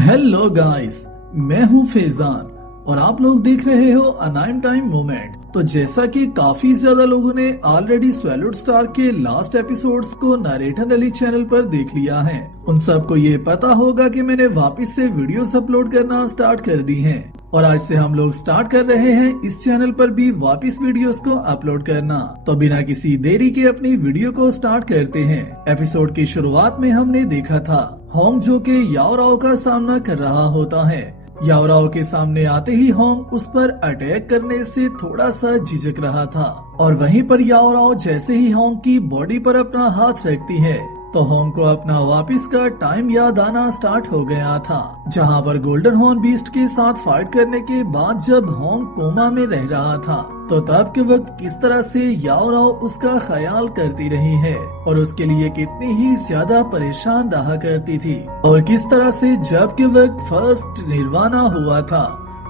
Hello guys, मैं हूं फैजान और आप लोग देख रहे हो अ नाइम टाइम मोमेंट। तो जैसा कि काफी ज्यादा लोगों ने ऑलरेडी स्वैलोड स्टार के लास्ट एपिसोड्स को नरेटर अली चैनल पर देख लिया है, उन सबको ये पता होगा कि मैंने वापस से वीडियोस अपलोड करना स्टार्ट कर दी हैं और आज से हम लोग स्टार्ट कर रहे हैं इस चैनल पर भी वापस वीडियोस को अपलोड करना। तो बिना किसी देरी के अपनी वीडियो को स्टार्ट करते हैं। एपिसोड की शुरुआत में हमने देखा था होंग जो के याओ राओ का सामना कर रहा होता है। याओ राओ के सामने आते ही होंग उस पर अटैक करने से थोड़ा सा झिझक रहा था और वहीं पर याओ राओ जैसे ही होंग की बॉडी पर अपना हाथ रखती है तो होंग को अपना वापिस का टाइम याद आना स्टार्ट हो गया था, जहां पर गोल्डन हॉर्न बीस्ट के साथ फाइट करने के बाद जब होंग कोमा में रह रहा था तो तब के वक्त किस तरह से याओ राओ उसका ख्याल करती रही है और उसके लिए कितनी ही ज्यादा परेशान रहा करती थी और किस तरह से जब के वक्त फर्स्ट निर्वाणा हुआ था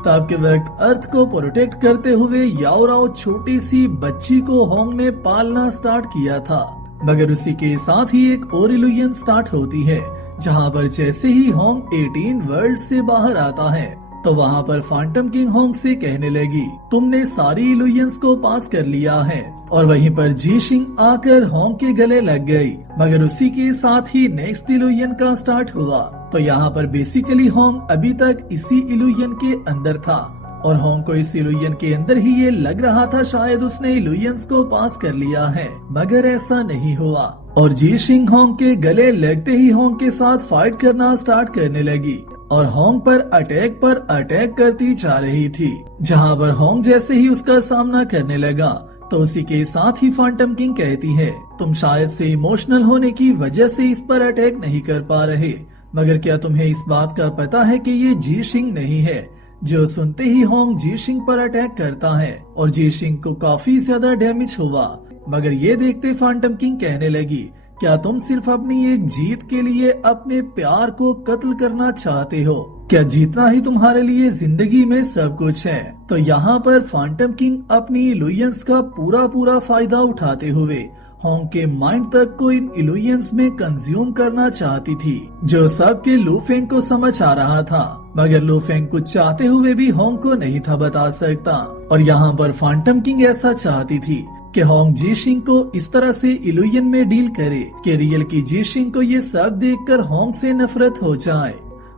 तब के वक्त अर्थ को प्रोटेक्ट करते हुए याओ राओ छोटी सी बच्ची को होंग ने पालना स्टार्ट किया था। मगर उसी के साथ ही एक और इल्यूजन स्टार्ट होती है, जहां पर जैसे ही होंग 18 वर्ल्ड से बाहर आता है तो वहां पर फैंटम किंग होंग से कहने लगी, तुमने सारी इल्यूजन्स को पास कर लिया है। और वहीं पर जीशिंग आकर होंग के गले लग गई। मगर उसी के साथ ही नेक्स्ट इल्यूजन का स्टार्ट हुआ। तो यहाँ पर बेसिकली होंग अभी तक इसी इल्यूजन के अंदर था और होंग को इस इल्यूजन के अंदर ही ये लग रहा था शायद उसने इल्यूजन्स को पास कर लिया है, मगर ऐसा नहीं हुआ। और जीशिंग होंग के गले लगते ही होंग के साथ फाइट करना स्टार्ट करने लगी और होंग पर अटैक करती जा रही थी। जहां पर होंग जैसे ही उसका सामना करने लगा तो उसी के साथ ही फैंटम किंग कहती है, तुम शायद से इमोशनल होने की वजह से इस पर अटैक नहीं कर पा रहे, मगर क्या तुम्हें इस बात का पता है कि ये जीशिंग नहीं है। जो सुनते ही होंग जीशिंग पर अटैक करता है और जीशिंग को काफी ज्यादा डैमेज हुआ। मगर ये देखते फैंटम किंग कहने लगी, क्या तुम सिर्फ अपनी एक जीत के लिए अपने प्यार को कत्ल करना चाहते हो? क्या जीतना ही तुम्हारे लिए जिंदगी में सब कुछ है? तो यहाँ पर फैंटम किंग अपनी इल्यूजन्स का पूरा फायदा उठाते हुए होंग के माइंड तक को इन इल्यूजन्स में कंज्यूम करना चाहती थी, जो सबके लू फेंग को समझ आ रहा था। मगर लू फेंग कुछ चाहते हुए भी होंग को नहीं था बता सकता। और यहाँ पर फैंटम किंग ऐसा चाहती थी कि होंग जीशिंग को इस तरह से इल्यूजन में डील करे कि रियल की जीशिंग को ये सब देखकर होंग से नफरत हो जाए।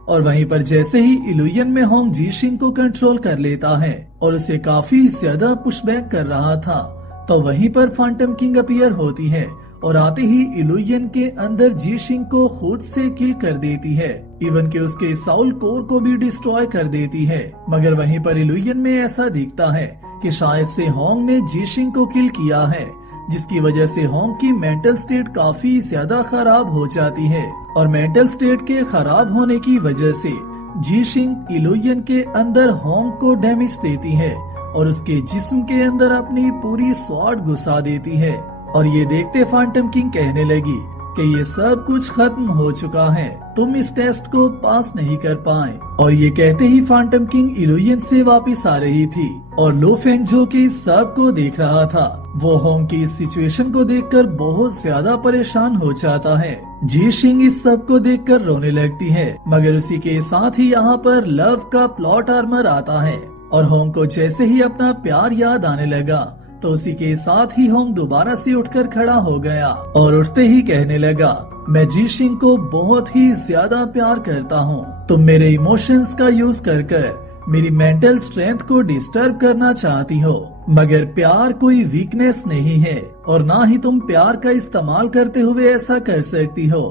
और वहीं पर जैसे ही इल्यूजन में होंग जीशिंग को कंट्रोल कर लेता है और उसे काफी ज्यादा पुशबैक कर रहा था तो वहीं पर फैंटम किंग अपीयर होती है और आते ही इल्यूजन के अंदर जीशिंग को खुद से किल कर देती है, इवन कि उसके साउल कोर को भी डिस्ट्रॉय कर देती है। मगर वहीं पर इल्यूजन में ऐसा दिखता है कि शायद से होंग ने जीशिंग को किल किया है, जिसकी वजह से होंग की मेंटल स्टेट काफी ज्यादा खराब हो जाती है और मेंटल स्टेट के खराब होने की वजह से जीशिंग इल्यूजन के अंदर होंग को डैमेज देती है और उसके जिस्म के अंदर अपनी पूरी स्वॉर्ड घुसा देती है। और ये देखते फैंटम किंग कहने लगी कि ये सब कुछ खत्म हो चुका है, तुम इस टेस्ट को पास नहीं कर पाए। और ये कहते ही फैंटम किंग इल्यूजन से वापस आ रही थी और लू फेंग जो कि सब को देख रहा था वो होंग की इस सिचुएशन को देखकर बहुत ज्यादा परेशान हो जाता है। जीशिंग इस सब को देखकर रोने लगती है। मगर उसी के साथ ही यहाँ पर लव का प्लॉट आर्मर आता है और होंग को जैसे ही अपना प्यार याद आने लगा तो उसी के साथ ही होंग दोबारा से उठकर खड़ा हो गया और उठते ही कहने लगा, मैं जीशिंग को बहुत ही ज्यादा प्यार करता हूँ। तुम मेरे इमोशंस का यूज कर मेरी मेंटल स्ट्रेंथ को डिस्टर्ब करना चाहती हो, मगर प्यार कोई वीकनेस नहीं है और ना ही तुम प्यार का इस्तेमाल करते हुए ऐसा कर सकती हो।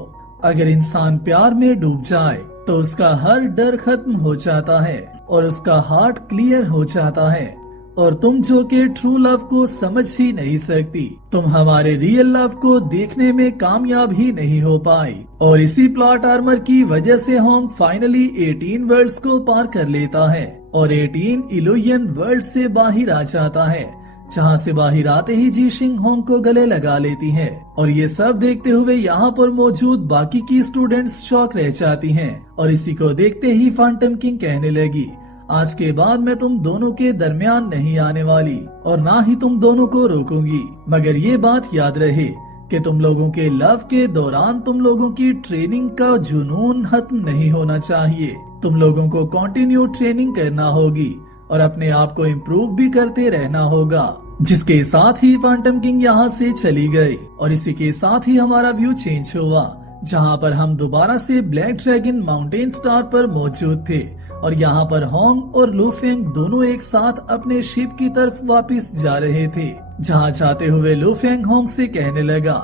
अगर इंसान प्यार में डूब जाए तो उसका हर डर खत्म हो जाता है और उसका हार्ट क्लियर हो जाता है। और तुम जो के ट्रू लव को समझ ही नहीं सकती, तुम हमारे रियल लव को देखने में कामयाब ही नहीं हो पाई। और इसी प्लॉट आर्मर की वजह से होंग फाइनली 18 वर्ल्ड्स को पार कर लेता है और 18 इल्यूजन वर्ल्ड से बाहर आ जाता है, जहां से बाहर आते ही जीशिंग होंग को गले लगा लेती है। और ये सब देखते हुए यहाँ पर मौजूद बाकी की स्टूडेंट्स शॉक रह जाती हैं और इसी को देखते ही फैंटम किंग कहने लगी, आज के बाद मैं तुम दोनों के दरमियान नहीं आने वाली और ना ही तुम दोनों को रोकूंगी। मगर ये बात याद रहे कि तुम लोगों के लव के दौरान तुम लोगों की ट्रेनिंग का जुनून खत्म नहीं होना चाहिए। तुम लोगों को कंटिन्यू ट्रेनिंग करना होगी और अपने आप को इम्प्रूव भी करते रहना होगा। जिसके साथ ही फैंटम किंग यहाँ से चली गई और इसी के साथ ही हमारा व्यू चेंज हुआ, जहाँ पर हम दोबारा से ब्लैक ड्रैगन माउंटेन स्टार पर मौजूद थे और यहाँ पर होंग और लू फेंग दोनों एक साथ अपने शिप की तरफ वापस जा रहे थे। जहाँ जाते हुए लू फेंग होंग से कहने लगा,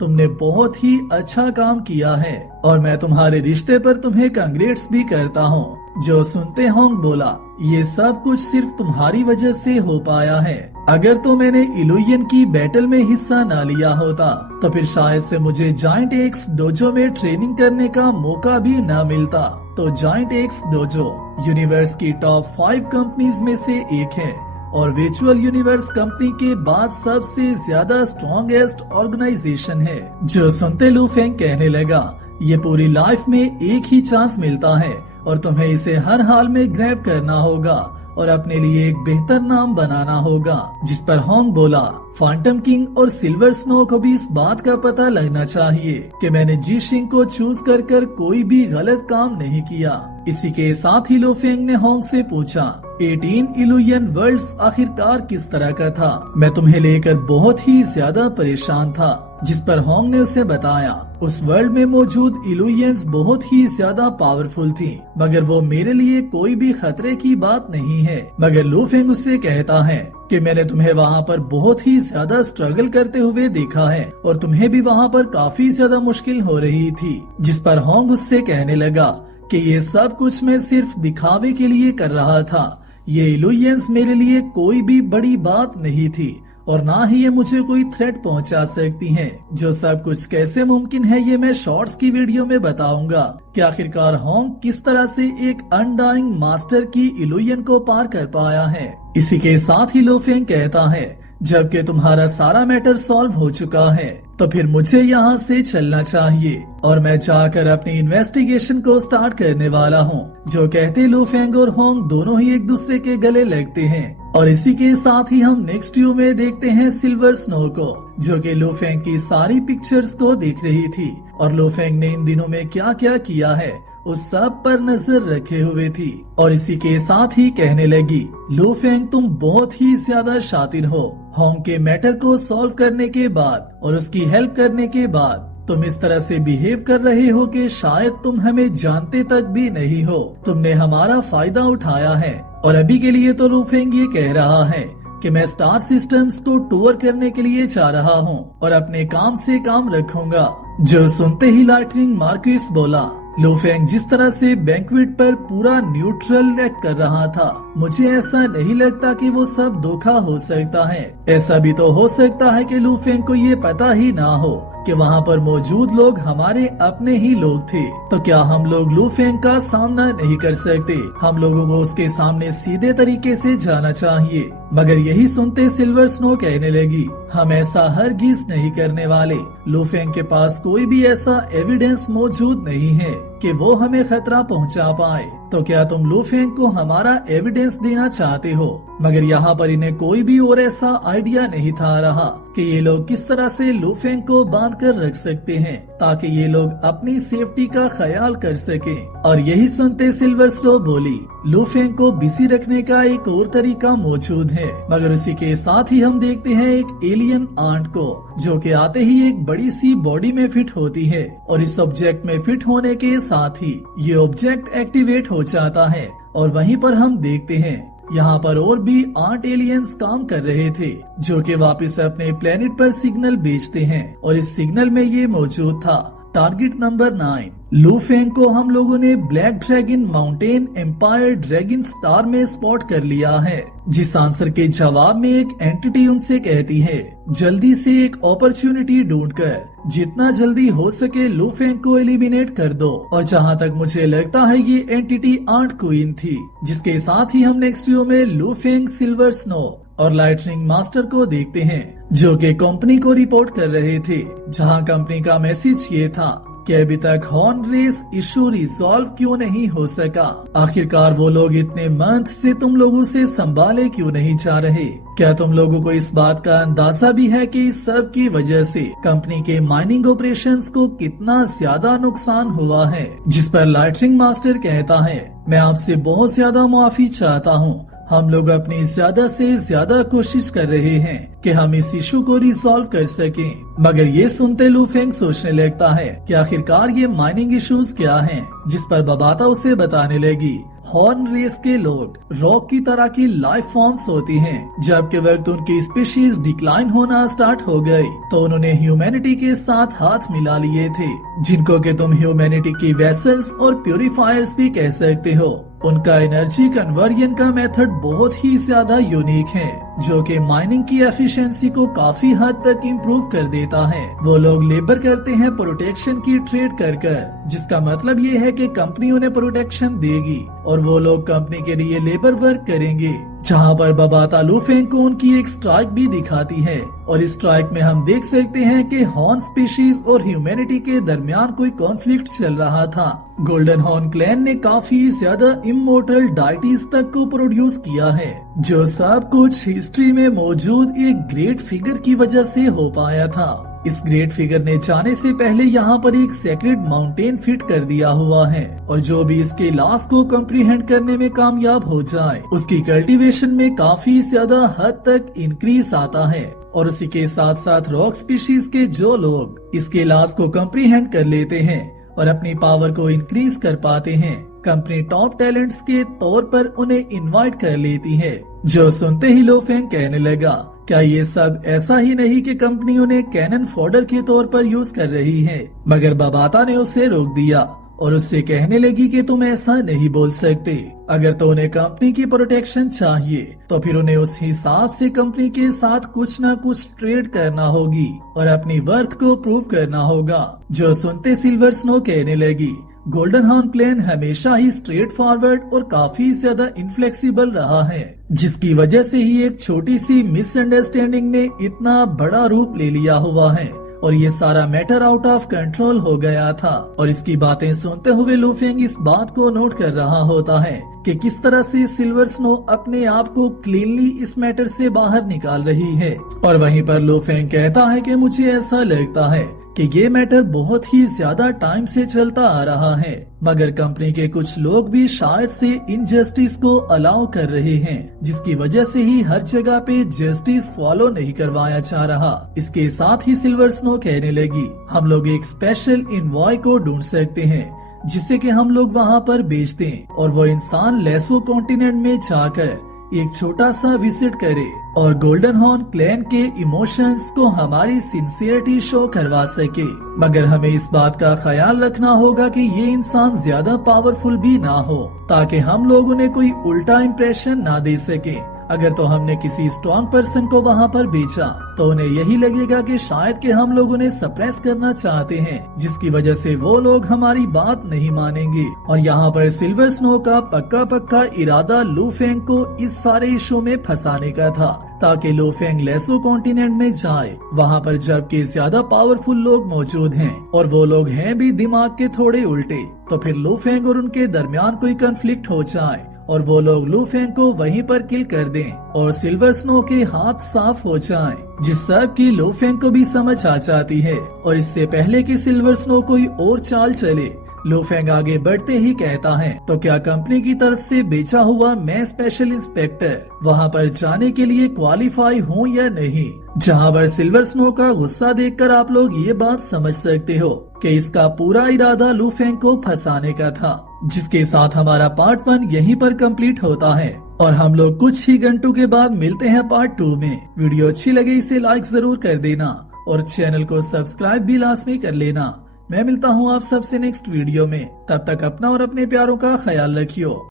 तुमने बहुत ही अच्छा काम किया है और मैं तुम्हारे रिश्ते पर तुम्हें कांग्रेट्स भी करता हूँ। जो सुनते होंग बोला, ये सब कुछ सिर्फ तुम्हारी वजह से हो पाया है। अगर तो मैंने इल्यूजन की बैटल में हिस्सा ना लिया होता तो फिर शायद से मुझे जायंट एक्स डोजो में ट्रेनिंग करने का मौका भी ना मिलता। तो जायंट एक्स डोजो यूनिवर्स की टॉप 5 कंपनीज में से एक है और वर्चुअल यूनिवर्स कंपनी के बाद सबसे ज्यादा स्ट्रॉन्गेस्ट ऑर्गेनाइजेशन है। जो सुनते लू फेंग कहने लगा, ये पूरी लाइफ में एक ही चांस मिलता है और तुम्हें इसे हर हाल में ग्रैब करना होगा और अपने लिए एक बेहतर नाम बनाना होगा। जिस पर होंग बोला, फैंटम किंग और सिल्वर स्नो को भी इस बात का पता लगना चाहिए कि मैंने जी शिंग को चूज कर कोई भी गलत काम नहीं किया। इसी के साथ ही लो फेंग ने होंग से पूछा, 18 इल्यूजन वर्ल्ड्स आखिरकार किस तरह का था? मैं तुम्हें लेकर बहुत ही ज्यादा परेशान था। जिस पर होंग ने उसे बताया, उस वर्ल्ड में मौजूद इल्यूजन्स बहुत ही ज्यादा पावरफुल थी, मगर वो मेरे लिए कोई भी खतरे की बात नहीं है। मगर लू फेंग उससे कहता है कि मैंने तुम्हें वहाँ पर बहुत ही ज्यादा स्ट्रगल करते हुए देखा है और तुम्हें भी वहाँ पर काफी ज्यादा मुश्किल हो रही थी। जिस पर होंग उससे कहने लगा कि ये सब कुछ मैं सिर्फ दिखावे के लिए कर रहा था। ये इल्यूजन्स मेरे लिए कोई भी बड़ी बात नहीं थी और ना ही ये मुझे कोई थ्रेट पहुंचा सकती हैं। जो सब कुछ कैसे मुमकिन है ये मैं शॉर्ट्स की वीडियो में बताऊंगा कि आखिरकार होंग किस तरह से एक अनडाइंग मास्टर की इल्यूजन को पार कर पाया है। इसी के साथ ही लो फेंग कहता है, जबकि तुम्हारा सारा मैटर सॉल्व हो चुका है तो फिर मुझे यहाँ से चलना चाहिए और मैं जाकर अपनी इन्वेस्टिगेशन को स्टार्ट करने वाला हूँ। जो कहते लू फेंग और होंग दोनों ही एक दूसरे के गले लगते हैं और इसी के साथ ही हम नेक्स्ट व्यू में देखते हैं सिल्वर स्नो को, जो कि लू फेंग की सारी पिक्चर्स को देख रही थी और लू फेंग ने इन दिनों में क्या क्या किया है उस सब पर नजर रखे हुए थी। और इसी के साथ ही कहने लगी, लू फेंग तुम बहुत ही ज्यादा शातिर हो। होंग के मैटर को सॉल्व करने के बाद और उसकी हेल्प करने के बाद तुम इस तरह से बिहेव कर रहे हो कि शायद तुम हमें जानते तक भी नहीं हो। तुमने हमारा फायदा उठाया है और अभी के लिए तो लू फेंग ये कह रहा है कि मैं स्टार सिस्टम्स को टूर करने के लिए जा रहा हूँ और अपने काम से काम रखूंगा। जो सुनते ही लाइटनिंग मार्क्विस बोला, लू फेंग जिस तरह से बैंक्वेट पर पूरा न्यूट्रल एक्ट कर रहा था, मुझे ऐसा नहीं लगता कि वो सब धोखा हो सकता है। ऐसा भी तो हो सकता है कि लू फेंग को ये पता ही ना हो कि वहाँ पर मौजूद लोग हमारे अपने ही लोग थे। तो क्या हम लोग लू फेंग का सामना नहीं कर सकते? हम लोगों को उसके सामने सीधे तरीके से जाना चाहिए। मगर यही सुनते सिल्वर स्नो कहने लगी, हम ऐसा हरगिज नहीं करने वाले। लू फेंग के पास कोई भी ऐसा एविडेंस मौजूद नहीं है कि वो हमें खतरा पहुंचा पाए। तो क्या तुम लू फेंग को हमारा एविडेंस देना चाहते हो? मगर यहाँ पर इन्हें कोई भी और ऐसा आइडिया नहीं था रहा कि ये लोग किस तरह से लू फेंग को बांध कर रख सकते हैं ताकि ये लोग अपनी सेफ्टी का ख्याल कर सके। और यही सुनते सिल्वर स्नो बोली, लू फेंग को बिजी रखने का एक और तरीका मौजूद है। मगर उसी के साथ ही हम देखते हैं एक एलियन आंट को, जो कि आते ही एक बड़ी सी बॉडी में फिट होती है और इस ऑब्जेक्ट में फिट होने के साथ ही ये ऑब्जेक्ट एक्टिवेट हो जाता है। और वहीं पर हम देखते हैं यहाँ पर और भी 8 एलियंस काम कर रहे थे, जो कि वापस अपने प्लेनेट पर सिग्नल भेजते हैं और इस सिग्नल में ये मौजूद था टारगेट नंबर 9। लू फेंग को हम लोगों ने black dragon mountain empire dragon star में स्पॉट कर लिया है। जिस आंसर के जवाब में एक एंटिटी उनसे कहती है, जल्दी से एक अपॉर्चुनिटी ढूंढकर जितना जल्दी हो सके लू फेंग को एलिमिनेट कर दो। और जहाँ तक मुझे लगता है ये एंटिटी आंट क्वीन थी। जिसके साथ ही हम नेक्स्ट व्यू में लू फेंग, सिल्वर स्नो और लाइटनिंग मास्टर को देखते हैं, जो कि कंपनी को रिपोर्ट कर रहे थे। जहां कंपनी का मैसेज ये था कि अभी तक हॉर्न रेस इशू रिजॉल्व क्यों नहीं हो सका। आखिरकार वो लोग इतने मंथ से तुम लोगों से संभाले क्यों नहीं जा रहे। क्या तुम लोगों को इस बात का अंदाजा भी है कि इस सब की वजह से कंपनी के माइनिंग ऑपरेशंस को कितना ज्यादा नुकसान हुआ है। जिस पर लाइटनिंग मास्टर कहता है, मैं आपसे बहुत ज्यादा माफी चाहता हूँ। हम लोग अपनी ज्यादा से ज्यादा कोशिश कर रहे हैं कि हम इस इशू को रिसॉल्व कर सकें। मगर ये सुनते लू फेंग सोचने लगता है कि आखिरकार ये माइनिंग इश्यूज क्या हैं, जिस पर बबाता उसे बताने लगी। हॉर्न रेस के लोग रॉक की तरह की लाइफ फॉर्म्स होती हैं। जब के वक्त उनकी स्पीशीज डिक्लाइन होना स्टार्ट हो गई तो उन्होंने ह्यूमैनिटी के साथ हाथ मिला लिए थे, जिनको कि तुम ह्यूमैनिटी की वेसल्स और प्यूरिफायर्स भी कह सकते हो। उनका एनर्जी कन्वर्जन का मेथड बहुत ही ज्यादा यूनिक है, जो कि माइनिंग की एफिशिएंसी को काफी हद तक इम्प्रूव कर देता है। वो लोग लेबर करते हैं प्रोटेक्शन की ट्रेड कर, जिसका मतलब ये है कि कंपनी उन्हें प्रोटेक्शन देगी और वो लोग कंपनी के लिए लेबर वर्क करेंगे। जहाँ पर बबाता लू फेंग को उनकी एक स्ट्राइक भी दिखाती है और इस स्ट्राइक में हम देख सकते हैं कि हॉर्न स्पीशीज और ह्यूमैनिटी के दरमियान कोई कॉन्फ्लिक्ट चल रहा था। गोल्डन हॉर्न क्लैन ने काफी ज्यादा इमोर्टल डाइटीज तक को प्रोड्यूस किया है, जो सब कुछ हिस्ट्री में मौजूद एक ग्रेट फिगर की वजह से हो पाया था। इस ग्रेट फिगर ने जाने से पहले यहाँ पर एक सेक्रेड माउंटेन फिट कर दिया हुआ है और जो भी इसके लाश को कम्प्रीहेंड करने में कामयाब हो जाए उसकी कल्टीवेशन में काफी ज्यादा हद तक इंक्रीज आता है। और उसी के साथ साथ रॉक स्पीशीज के जो लोग इसके लाश को कम्प्रीहेंड कर लेते हैं और अपनी पावर को इंक्रीज कर पाते हैं, कंपनी टॉप टैलेंट्स के तौर पर उन्हें इनवाइट कर लेती है। जो सुनते ही लो फेंग कहने लगा, क्या ये सब ऐसा ही नहीं कि कंपनी उन्हें कैनन फॉडर के तौर पर यूज कर रही है। मगर बबाता ने उसे रोक दिया और उससे कहने लगी कि तुम ऐसा नहीं बोल सकते। अगर तो उन्हें कंपनी की प्रोटेक्शन चाहिए तो फिर उन्हें उस हिसाब से कंपनी के साथ कुछ न कुछ ट्रेड करना होगी और अपनी वर्थ को प्रूव करना होगा। जो सुनते सिल्वर स्नो कहने लगी, गोल्डन हॉर्न क्लैन हमेशा ही स्ट्रेट फॉरवर्ड और काफी ज्यादा इनफ्लेक्सिबल रहा है, जिसकी वजह से ही एक छोटी सी मिसअंडरस्टैंडिंग ने इतना बड़ा रूप ले लिया हुआ है और ये सारा मैटर आउट ऑफ कंट्रोल हो गया था। और इसकी बातें सुनते हुए लू फेंग इस बात को नोट कर रहा होता है कि किस तरह से सिल्वर स्नो अपने आप को क्लीनली इस मैटर से बाहर निकाल रही है। और वहीं पर लू फेंग कहता है कि मुझे ऐसा लगता है कि ये मैटर बहुत ही ज्यादा टाइम से चलता आ रहा है, मगर कंपनी के कुछ लोग भी शायद से इनजस्टिस को अलाउ कर रहे हैं, जिसकी वजह से ही हर जगह पे जस्टिस फॉलो नहीं करवाया जा रहा। इसके साथ ही सिल्वर स्नो कहने लगी, हम लोग एक स्पेशल इनवॉय को ढूंढ सकते हैं जिसे कि हम लोग वहाँ पर बेच दें और वो इंसान लेसो कॉन्टिनेंट में जाकर एक छोटा सा विजिट करे और गोल्डन हॉर्न क्लैन के इमोशंस को हमारी सिंसियरिटी शो करवा सके। मगर हमें इस बात का ख्याल रखना होगा कि ये इंसान ज्यादा पावरफुल भी ना हो, ताकि हम लोग उन्हें कोई उल्टा इम्प्रेशन ना दे सके। अगर तो हमने किसी स्ट्रॉन्ग पर्सन को वहाँ पर बेचा तो उन्हें यही लगेगा कि शायद कि हम लोग उन्हें सप्रेस करना चाहते हैं, जिसकी वजह से वो लोग हमारी बात नहीं मानेंगे। और यहाँ पर सिल्वर स्नो का पक्का इरादा लू फेंग को इस सारे इशू में फंसाने का था, ताकि लू फेंग लेसो कॉन्टिनेंट में जाए, वहाँ पर जबकि ज्यादा पावरफुल लोग मौजूद हैं और वो लोग हैं भी दिमाग के थोड़े उल्टे, तो फिर लू फेंग और उनके दरमियान कोई कंफ्लिक्ट हो जाए और वो लोग लू फेंग को वहीं पर किल कर दें और सिल्वर स्नो के हाथ साफ हो जाएं, जिस सब की लू फेंग को भी समझ आ जाती है। और इससे पहले कि सिल्वर स्नो कोई और चाल चले, लू फेंग आगे बढ़ते ही कहता है, तो क्या कंपनी की तरफ से बेचा हुआ मैं स्पेशल इंस्पेक्टर वहाँ पर जाने के लिए क्वालिफाई हूँ या नहीं। जहाँ पर सिल्वर स्नो का गुस्सा देखकर आप लोग ये बात समझ सकते हो कि इसका पूरा इरादा लू फेंग को फंसाने का था। जिसके साथ हमारा पार्ट 1 यहीं पर कंप्लीट होता है और हम लोग कुछ ही घंटों के बाद मिलते हैं पार्ट 2 में। वीडियो अच्छी लगे इसे लाइक जरूर कर देना और चैनल को सब्सक्राइब भी लाजमी कर लेना। मैं मिलता हूँ आप सबसे नेक्स्ट वीडियो में, तब तक अपना और अपने प्यारों का ख्याल रखियो।